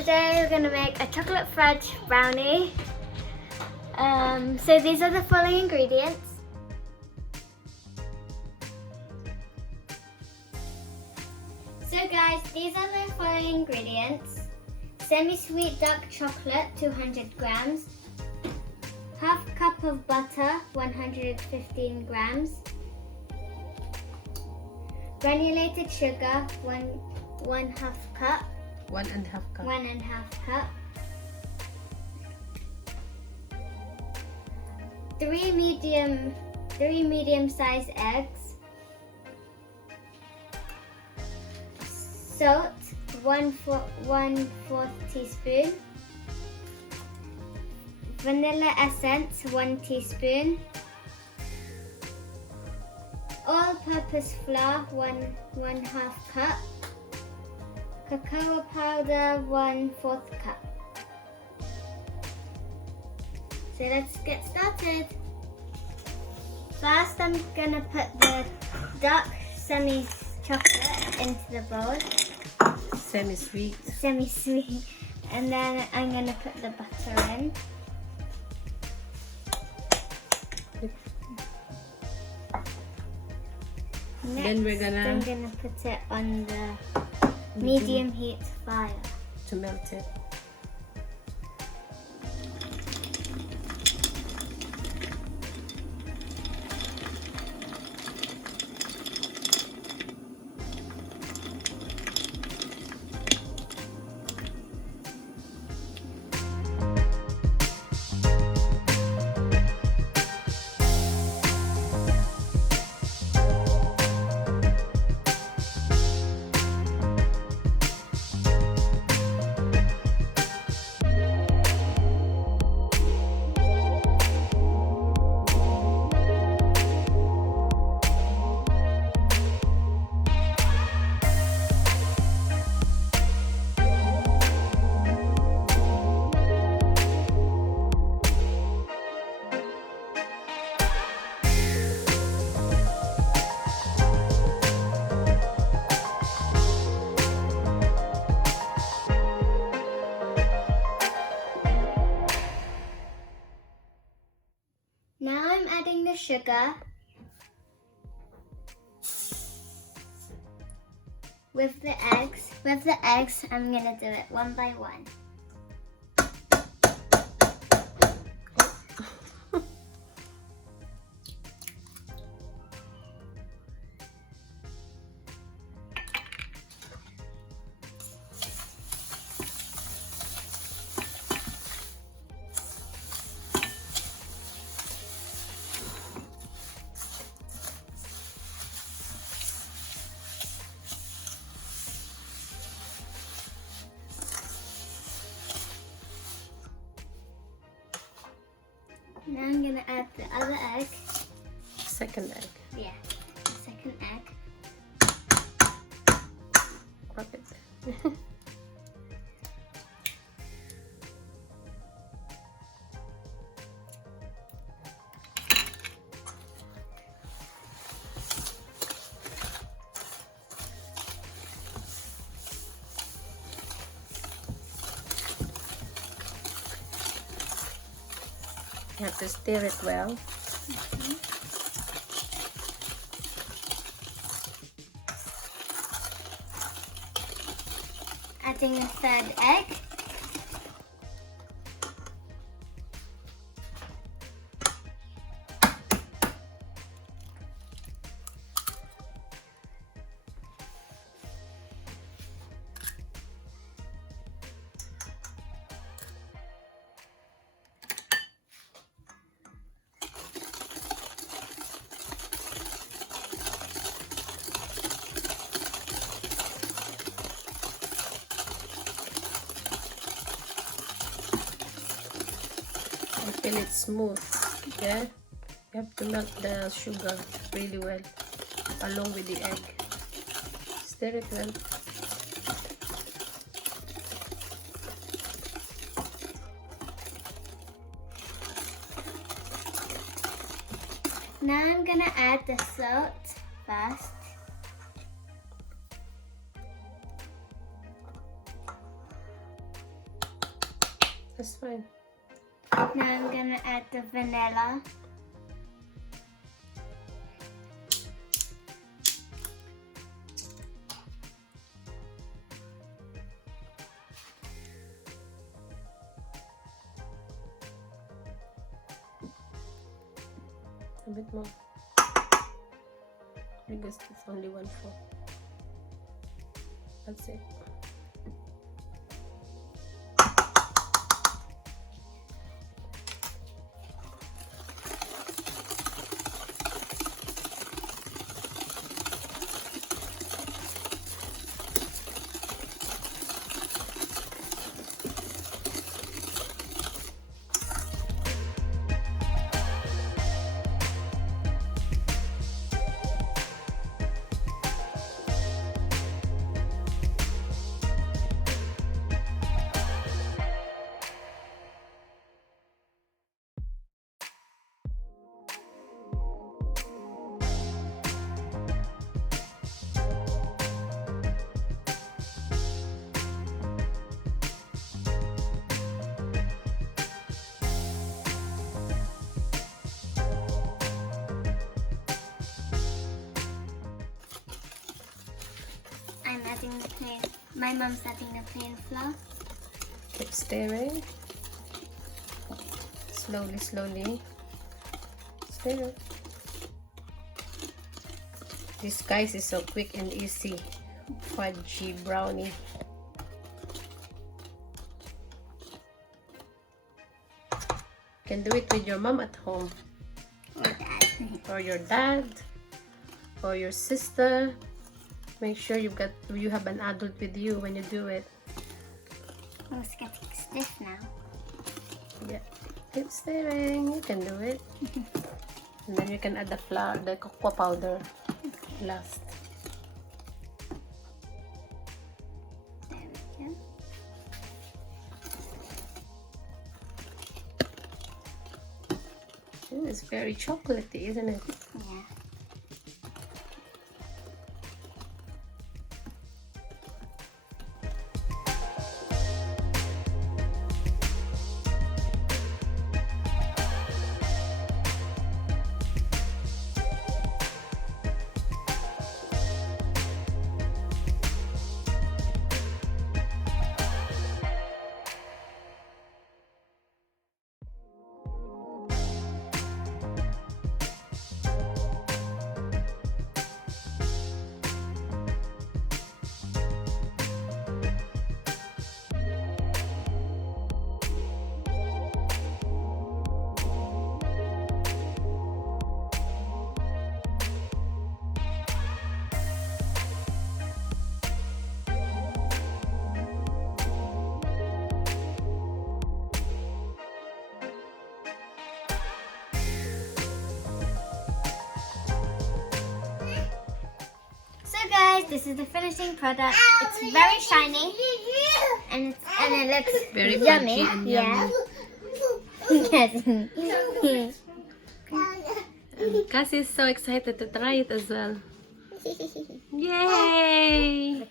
Today we're going to make a chocolate fudge brownie. So these are the following ingredients. So guys, these are the following ingredients. Semi-sweet dark chocolate, 200 grams. Half cup of butter, 115 grams. Granulated sugar, one half cup. 1.5 cup. 1.5 cup. 3 medium-sized eggs. Salt, 1/4 teaspoon. Vanilla essence, 1 teaspoon. All-purpose flour, 1/2 cup. Cacao powder, 1/4 cup. So let's get started. First, I'm gonna put the dark semi-chocolate into the bowl. Semi-sweet. Semi-sweet. And then I'm gonna put the butter in. Next, Then I'm gonna put it on the medium heat fire to melt it. Now I'm adding the sugar with the eggs. With the eggs, I'm gonna do it one by one. Now I'm gonna add the other egg. Second egg. Yeah, the second egg. Rub it. You have to stir it well. Adding a third egg. Until it's smooth. Yeah? You have to melt the sugar really well along with the egg. Stir it well. Now I'm gonna add the salt first. That's fine. Now I'm gonna add the vanilla. A bit more. Because it's only 1/4. That's it. I'm adding the plain. My mom's adding the plain flour. Keep stirring. Slowly, slowly. Stir. This, guys, is so quick and easy. Fudgy brownie. You can do it with your mom at home. Or dad. Or your dad. Or your sister. Make sure you have an adult with you when you do it. Oh, it's getting stiff now. Yeah. Keep stirring. You can do it. And then you can add the flour, the cocoa powder last. There we go. It's very chocolatey, isn't it? Yeah. Guys, this is the finishing product. It's very shiny and it looks Very yummy. fudgy and Yeah. yummy. Yes. Cassie is so excited to try it as well. Yay!